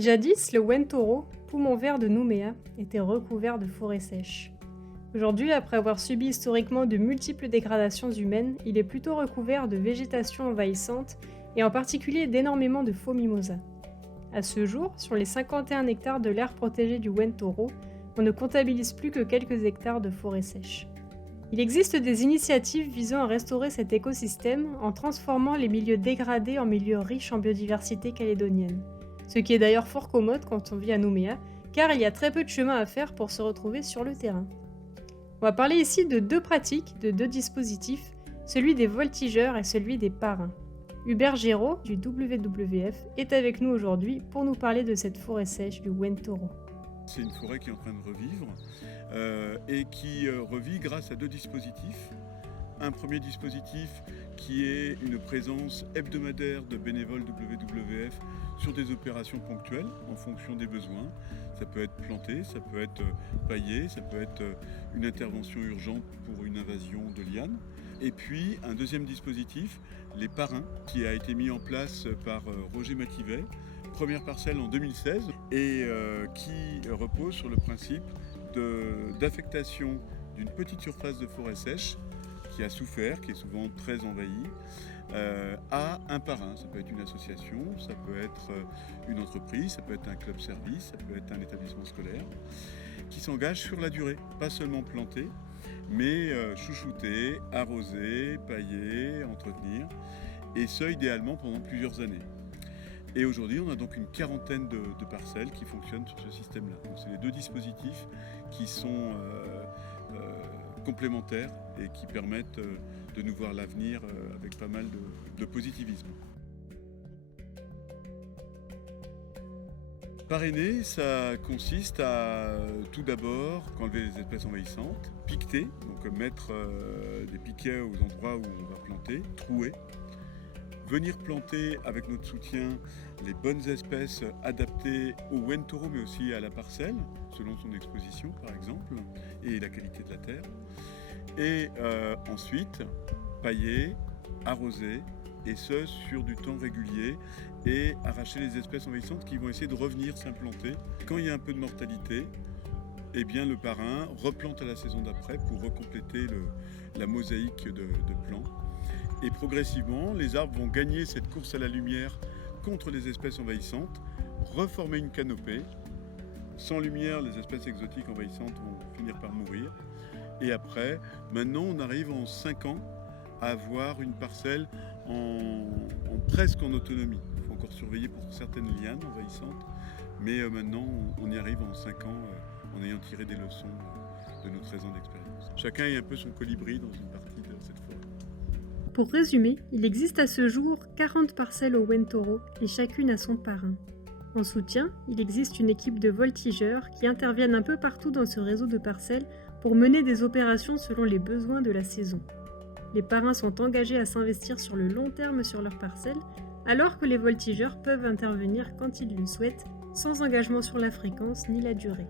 Jadis, le Wentoro, poumon vert de Nouméa, était recouvert de forêts sèches. Aujourd'hui, après avoir subi historiquement de multiples dégradations humaines, il est plutôt recouvert de végétation envahissante et en particulier d'énormément de faux mimosas. À ce jour, sur les 51 hectares de l'aire protégée du Wentoro, on ne comptabilise plus que quelques hectares de forêts sèches. Il existe des initiatives visant à restaurer cet écosystème en transformant les milieux dégradés en milieux riches en biodiversité calédonienne. Ce qui est d'ailleurs fort commode quand on vit à Nouméa, car il y a très peu de chemin à faire pour se retrouver sur le terrain. On va parler ici de deux pratiques, de deux dispositifs, celui des voltigeurs et celui des parrains. Hubert Géraud, du WWF, est avec nous aujourd'hui pour nous parler de cette forêt sèche du Wentoro. C'est une forêt qui est en train de revivre et qui revit grâce à deux dispositifs. Un premier dispositif qui est une présence hebdomadaire de bénévoles WWF sur des opérations ponctuelles en fonction des besoins. Ça peut être planté, ça peut être paillé, ça peut être une intervention urgente pour une invasion de lianes. Et puis un deuxième dispositif, les parrains, qui a été mis en place par Roger Mativet, première parcelle en 2016, et qui repose sur le principe d'affectation d'une petite surface de forêt sèche qui a souffert, qui est souvent très envahie, à un parrain. Ça peut être une association, ça peut être une entreprise, ça peut être un club service, ça peut être un établissement scolaire, qui s'engage sur la durée, pas seulement planter, mais chouchouter, arroser, pailler, entretenir, et ce idéalement pendant plusieurs années. Et aujourd'hui, on a donc une quarantaine de parcelles qui fonctionnent sur ce système-là. Donc c'est les deux dispositifs qui sont complémentaires et qui permettent de nous voir l'avenir avec pas mal de positivisme. Parrainer, ça consiste à tout d'abord enlever les espèces envahissantes, piqueter, donc mettre des piquets aux endroits où on va planter, trouer, venir planter avec notre soutien les bonnes espèces adaptées au Wentoro mais aussi à la parcelle, selon son exposition par exemple, et la qualité de la terre. Et ensuite, pailler, arroser, et ce sur du temps régulier, et arracher les espèces envahissantes qui vont essayer de revenir s'implanter. Quand il y a un peu de mortalité, eh bien le parrain replante à la saison d'après pour recompléter la mosaïque de plants. Et progressivement, les arbres vont gagner cette course à la lumière contre les espèces envahissantes, reformer une canopée. Sans lumière, les espèces exotiques envahissantes vont finir par mourir. Et après, maintenant, on arrive en 5 ans à avoir une parcelle presque en autonomie. Il faut encore surveiller pour certaines lianes envahissantes, mais maintenant, on y arrive en 5 ans en ayant tiré des leçons de nos 13 ans d'expérience. Chacun est un peu son colibri dans une partie de cette forêt. Pour résumer, il existe à ce jour 40 parcelles au Wentoro et chacune a son parrain. En soutien, il existe une équipe de voltigeurs qui interviennent un peu partout dans ce réseau de parcelles pour mener des opérations selon les besoins de la saison. Les parrains sont engagés à s'investir sur le long terme sur leurs parcelles, alors que les voltigeurs peuvent intervenir quand ils le souhaitent, sans engagement sur la fréquence ni la durée.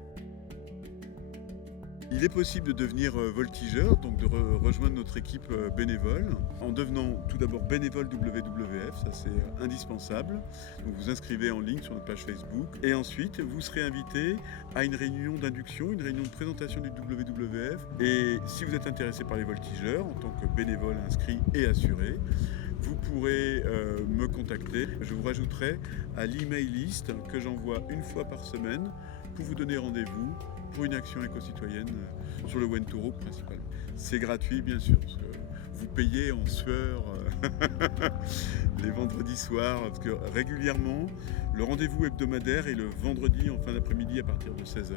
Il est possible de devenir voltigeur, donc de rejoindre notre équipe bénévole, en devenant tout d'abord bénévole WWF, ça c'est indispensable. Donc vous inscrivez en ligne sur notre page Facebook, et ensuite vous serez invité à une réunion d'induction, une réunion de présentation du WWF. Et si vous êtes intéressé par les voltigeurs, en tant que bénévole inscrit et assuré, vous pourrez me contacter. Je vous rajouterai à l'email list que j'envoie une fois par semaine pour vous donner rendez-vous pour une action éco-citoyenne sur le Wentoro principalement. C'est gratuit bien sûr, parce que vous payez en sueur les vendredis soirs, parce que régulièrement, le rendez-vous hebdomadaire est le vendredi en fin d'après-midi à partir de 16h.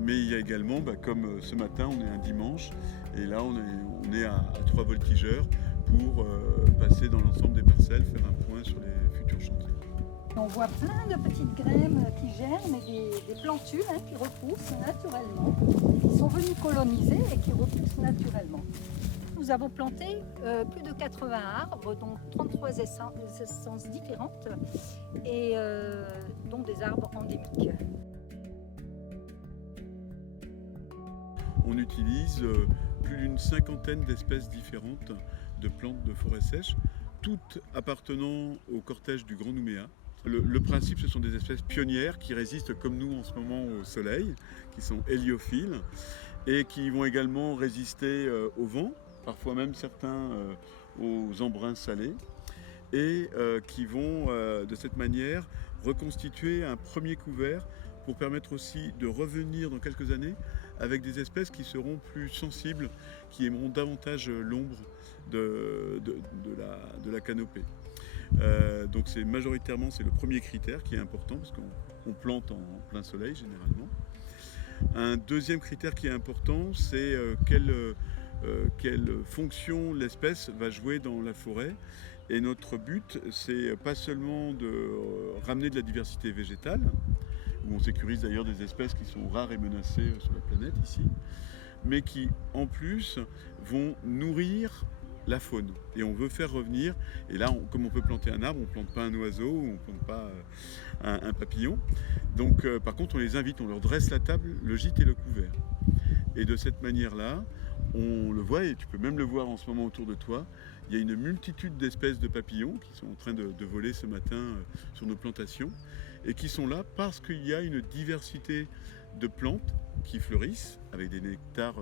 Mais il y a également, comme ce matin, on est un dimanche, et là on est à 3 voltigeurs pour passer dans l'ensemble des parcelles, faire un point sur les futurs chantiers. On voit plein de petites graines qui germent et des plantules qui repoussent naturellement, qui sont venues coloniser et qui repoussent naturellement. Nous avons planté plus de 80 arbres, dont 33 essences différentes, et dont des arbres endémiques. On utilise plus d'une cinquantaine d'espèces différentes de plantes de forêt sèche, toutes appartenant au cortège du Grand Nouméa. Le principe, ce sont des espèces pionnières qui résistent comme nous en ce moment au soleil, qui sont héliophiles et qui vont également résister au vent, parfois même certains aux embruns salés, et qui vont de cette manière reconstituer un premier couvert pour permettre aussi de revenir dans quelques années avec des espèces qui seront plus sensibles, qui aimeront davantage l'ombre de la canopée. Donc majoritairement c'est le premier critère qui est important parce qu'on plante en plein soleil généralement. Un deuxième critère qui est important, c'est quelle fonction l'espèce va jouer dans la forêt. Et notre but, c'est pas seulement de ramener de la diversité végétale, où on sécurise d'ailleurs des espèces qui sont rares et menacées sur la planète ici, mais qui en plus vont nourrir la faune. Et on veut faire revenir, et là comme on peut planter un arbre, on ne plante pas un oiseau, on ne plante pas un papillon. Donc par contre on les invite, on leur dresse la table, le gîte et le couvert. Et de cette manière-là, on le voit, et tu peux même le voir en ce moment autour de toi, il y a une multitude d'espèces de papillons qui sont en train de voler ce matin sur nos plantations, et qui sont là parce qu'il y a une diversité de plantes qui fleurissent, avec des nectars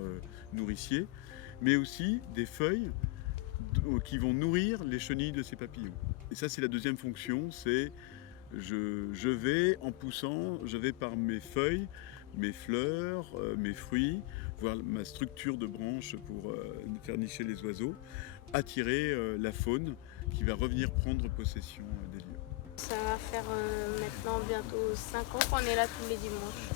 nourriciers, mais aussi des feuilles qui vont nourrir les chenilles de ces papillons. Et ça, c'est la deuxième fonction, c'est je vais en poussant, je vais par mes feuilles, mes fleurs, mes fruits, voire ma structure de branches pour faire nicher les oiseaux, attirer la faune qui va revenir prendre possession des lieux. Ça va faire maintenant bientôt 5 ans qu'on est là tous les dimanches.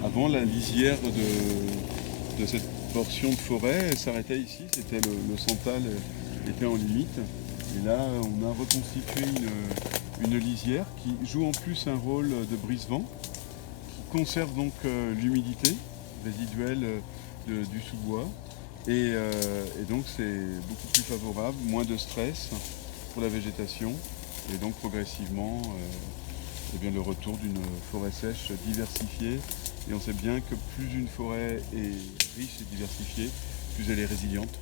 Avant, la lisière de cette portion de forêt elle s'arrêtait ici, c'était le Santal était en limite. Et là, on a reconstitué une lisière qui joue en plus un rôle de brise-vent, qui conserve donc l'humidité résiduelle du sous-bois. Et donc c'est beaucoup plus favorable, moins de stress pour la végétation. Et donc progressivement, le retour d'une forêt sèche diversifiée. Et on sait bien que plus une forêt est riche et diversifiée, plus elle est résiliente.